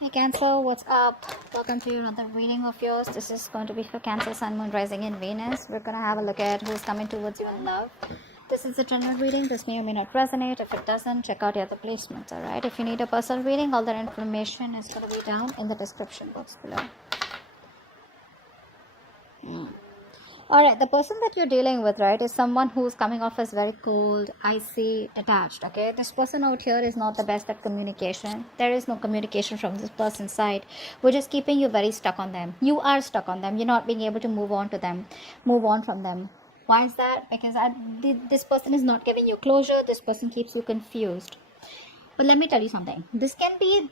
Hey Cancer, what's up? Welcome to another reading of yours. This is going to be for Cancer, Sun, Moon, Rising, and Venus. We're going to have a look at who's coming towards you in love. This is a general reading. This may or may not resonate. If it doesn't, check out your other placements, alright? If you need a personal reading, all that information is going to be down in the description box below. Alright, the person that you're dealing with, right, is someone who's coming off as very cold, icy, detached, okay? This person out here is not the best at communication. There is no communication from this person's side, which is keeping you very stuck on them. You are stuck on them. You're not being able to move on from them. Why is that? Because this person is not giving you closure. This person keeps you confused. But let me tell you something. This can be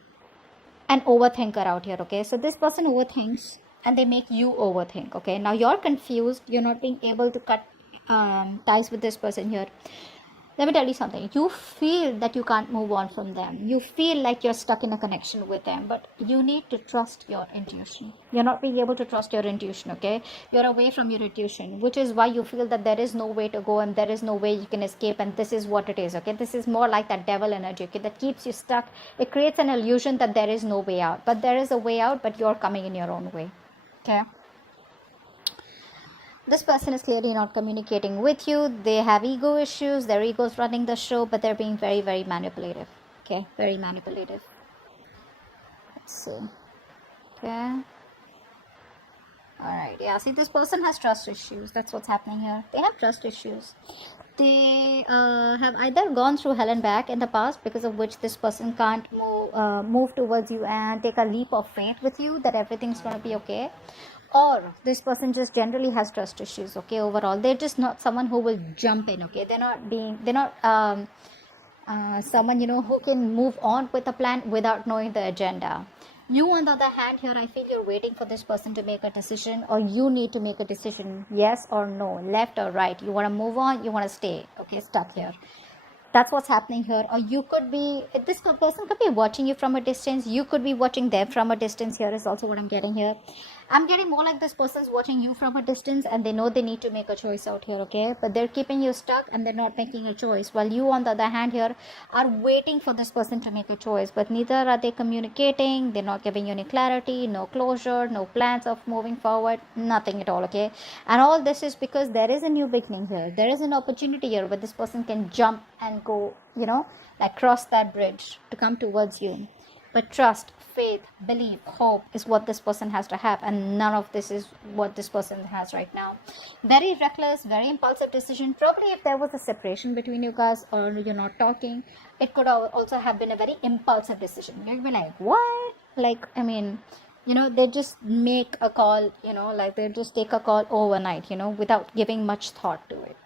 an overthinker out here, okay? So this person overthinks and they make you overthink, okay? Now you're confused. You're not being able to cut ties with this person here. Let me tell you something. You feel that you can't move on from them. You feel like you're stuck in a connection with them, but you need to trust your intuition. You're not being able to trust your intuition, okay? You're away from your intuition, which is why you feel that there is no way to go and there is no way you can escape, and this is what it is, okay? This is more like that devil energy, okay, that keeps you stuck. It creates an illusion that there is no way out, but there is a way out, but you're coming in your own way, okay? This person is clearly not communicating with you. They have ego issues. Their ego is running the show, but they're being very, very manipulative. Okay, very manipulative. Let's see. Okay. Alright, yeah. See, this person has trust issues. That's what's happening here. They have trust issues. They have either gone through hell and back in the past, because of which this person can't move towards you and take a leap of faith with you that everything's going to be okay. Or this person just generally has trust issues, okay? Overall, they're just not someone who will jump in, okay? They're not someone, you know, who can move on with a plan without knowing the agenda. You, on the other hand, here, I feel you're waiting for this person to make a decision, or you need to make a decision, yes or no, left or right. You want to move on, you want to stay, okay, stuck here. That's what's happening here. Or you could be, this person could be watching you from a distance. You could be watching them from a distance. Here is also what I'm getting here. I'm getting more like this person's watching you from a distance and they know they need to make a choice out here, okay? But they're keeping you stuck and they're not making a choice. While you, on the other hand, here are waiting for this person to make a choice. But neither are they communicating. They're not giving you any clarity, no closure, no plans of moving forward, nothing at all, okay? And all this is because there is a new beginning here. There is an opportunity here where this person can jump and go, you know, like cross that bridge to come towards you. But trust, faith, belief, hope is what this person has to have, and none of this is what this person has right now. Very reckless, very impulsive decision. Probably if there was a separation between you guys or you're not talking, it could also have been a very impulsive decision. You'd be like, what? Like, I mean, you know, they just make a call, you know, like they just take a call overnight, you know, without giving much thought to it.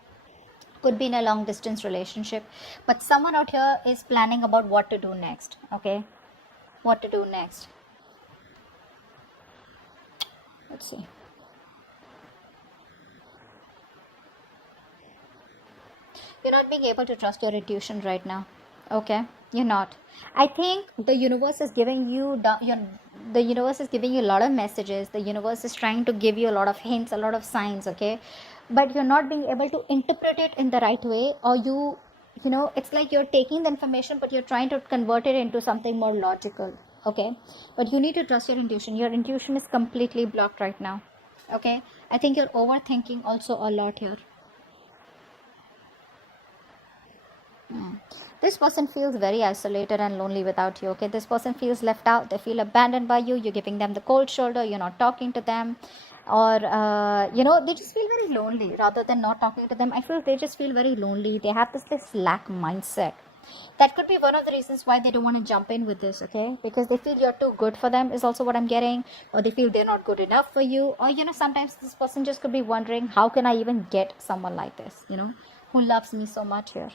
Could be in a long distance relationship, but someone out here is planning about what to do next, okay? What to do next. Let's see. You're not being able to trust your intuition right now, okay? You're not. I think the universe is giving you the universe is giving you a lot of messages. The universe is trying to give you a lot of hints, a lot of signs, okay? But you're not being able to interpret it in the right way, or you know, it's like you're taking the information but you're trying to convert it into something more logical, okay? But you need to trust your intuition. Your intuition is completely blocked right now, okay? I think you're overthinking also a lot here. This person feels very isolated and lonely without you, okay? This person feels left out. They feel abandoned by you. You're giving them the cold shoulder. You're not talking to them. Or, you know, they just feel very lonely rather than not talking to them. I feel they just feel very lonely. They have this lack mindset. That could be one of the reasons why they don't want to jump in with this, okay? Because they feel you're too good for them is also what I'm getting. Or they feel they're not good enough for you. Or, you know, sometimes this person just could be wondering, how can I even get someone like this, you know, who loves me so much here?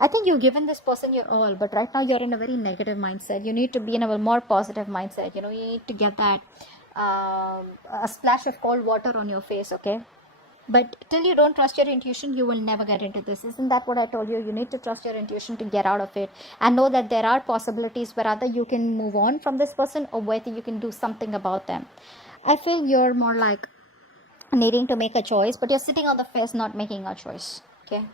I think you've given this person your all, but right now you're in a very negative mindset. You need to be in a more positive mindset. You know, you need to get that a splash of cold water on your face, okay? But till you don't trust your intuition, you will never get into this. Isn't that what I told you? You need to trust your intuition to get out of it and know that there are possibilities where either you can move on from this person or whether you can do something about them. I feel you're more like needing to make a choice, but you're sitting on the fence not making a choice, okay?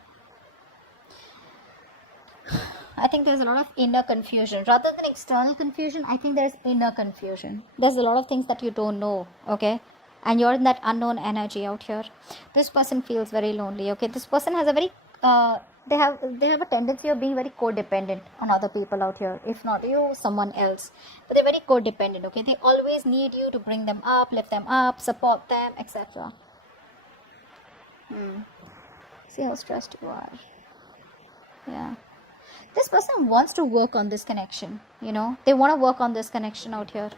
I think there's a lot of inner confusion. Rather than external confusion, I think there's inner confusion. There's a lot of things that you don't know, okay? And you're in that unknown energy out here. This person feels very lonely, okay? This person has a very, they have a tendency of being very codependent on other people out here. If not you, someone else. But they're very codependent, okay? They always need you to bring them up, lift them up, support them, etc. See how stressed you are. Yeah. This person wants to work on this connection, they want to work on this connection out here.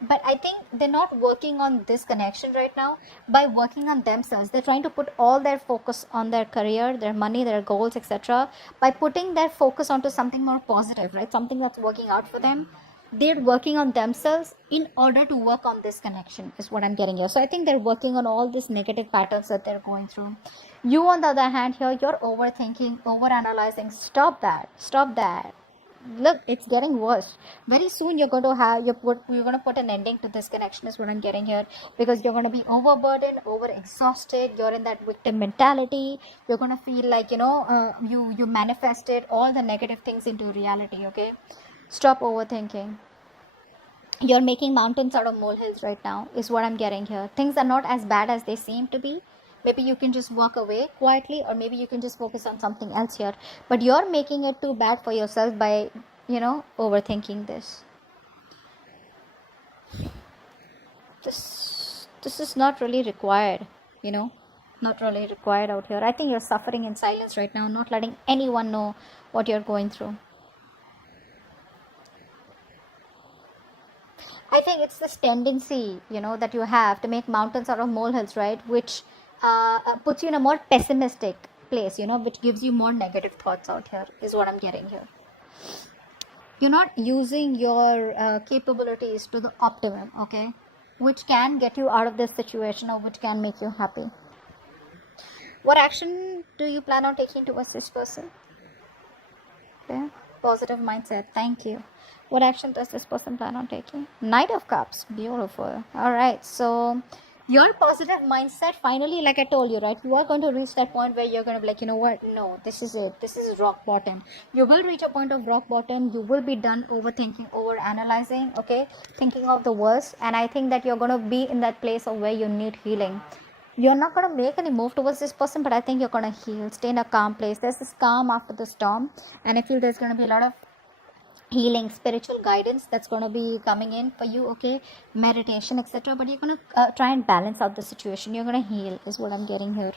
But I think they're not working on this connection right now by working on themselves. They're trying to put all their focus on their career, their money, their goals, etc. By putting their focus onto something more positive, right? Something that's working out for them. They're working on themselves in order to work on this connection is what I'm getting here. So I think they're working on all these negative patterns that they're going through. You, on the other hand, here, you're overthinking, overanalyzing. Stop that. Look, it's getting worse. Very soon you're going to put an ending to this connection is what I'm getting here, because you're going to be overburdened, overexhausted. You're in that victim mentality. You're going to feel like you manifested all the negative things into reality. Okay, stop overthinking. You're making mountains out of molehills right now is what I'm getting here. Things are not as bad as they seem to be. Maybe you can just walk away quietly, or maybe you can just focus on something else here. But you're making it too bad for yourself by, overthinking this. This is not really required, not really required out here. I think you're suffering in silence right now, not letting anyone know what you're going through. I think it's this tendency, that you have to make mountains out of molehills, right? Which puts you in a more pessimistic place, which gives you more negative thoughts out here is what I'm getting here. You're not using your capabilities to the optimum, okay? Which can get you out of this situation, or which can make you happy. What action do you plan on taking towards this person? Okay, positive mindset. Thank you. What action does this person plan on taking? Knight of Cups. Beautiful. All right. So your positive mindset, finally, like I told you, right? You are going to reach that point where you're going to be like, you know what? No, this is it. This is rock bottom. You will reach a point of rock bottom. You will be done overthinking, overanalyzing, okay? Thinking of the worst. And I think that you're going to be in that place of where you need healing. You're not going to make any move towards this person, but I think you're going to heal. Stay in a calm place. There's this calm after the storm. And I feel there's going to be a lot of healing, spiritual guidance that's going to be coming in for you, okay? Meditation, etc. But you're going to try and balance out the situation. You're going to heal is what I'm getting here.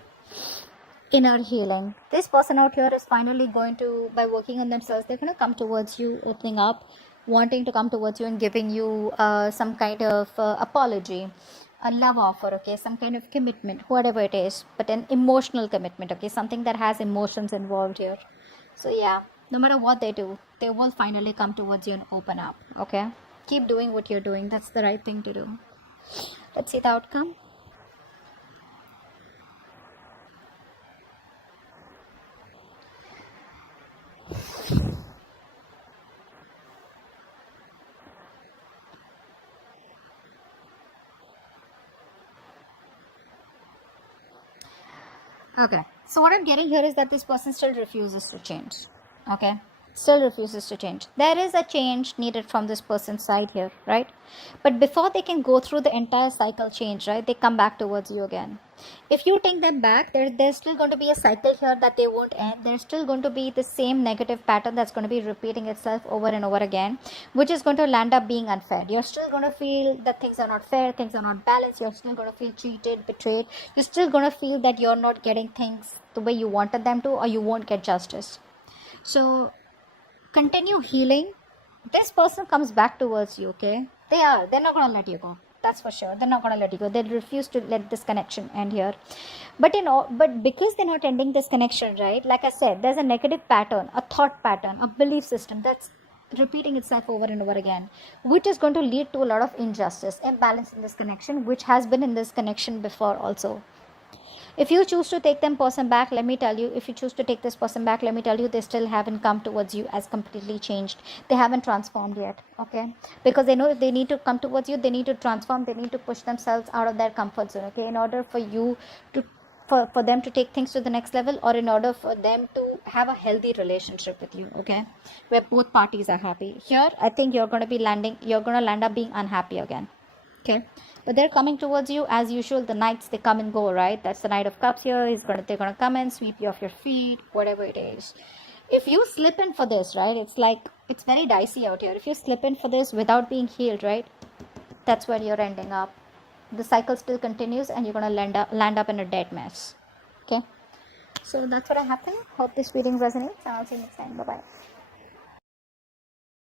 Inner healing. This person out here is finally going to, by working on themselves, they're going to come towards you, opening up, wanting to come towards you and giving you some kind of apology, a love offer, okay? Some kind of commitment, whatever it is, but an emotional commitment, okay? Something that has emotions involved here. So yeah, no matter what they do, they will finally come towards you and open up, okay? Keep doing what you're doing. That's the right thing to do. Let's see the outcome. Okay, so what I'm getting here is that this person still refuses to change, okay? Still refuses to change. There is a change needed from this person's side here, right? But before they can go through the entire cycle change, right, they come back towards you again. If you take them back, there's still going to be a cycle here that they won't end. There's still going to be the same negative pattern that's going to be repeating itself over and over again, which is going to land up being unfair. You're still going to feel that things are not fair, things are not balanced. You're still going to feel cheated, betrayed. You're still going to feel that you're not getting things the way you wanted them to, or you won't get justice. So continue healing. This person comes back towards you, okay? They're not going to let you go. That's for sure. They're not going to let you go. They refuse to let this connection end here. But because they're not ending this connection, right? Like I said, there's a negative pattern, a thought pattern, a belief system that's repeating itself over and over again, which is going to lead to a lot of injustice, imbalance in this connection, which has been in this connection before also. If you choose to take them person back, let me tell you, if you choose to take this person back, let me tell you, they still haven't come towards you as completely changed. They haven't transformed yet, okay? Because they know if they need to come towards you, they need to transform, they need to push themselves out of their comfort zone, okay? In order for you to for them to take things to the next level, or in order for them to have a healthy relationship with you, okay, where both parties are happy. Here I think you're going to land up being unhappy again, okay. But they're coming towards you as usual. The knights, they come and go, right? That's the Knight of Cups here. They're gonna come and sweep you off your feet, whatever it is. If you slip in for this, right, it's very dicey out here. If you slip in for this without being healed, right, that's where you're ending up. The cycle still continues and you're gonna land up in a dead mess, okay. So that's what happened. Hope this reading resonates, and I'll see you next time. Bye bye.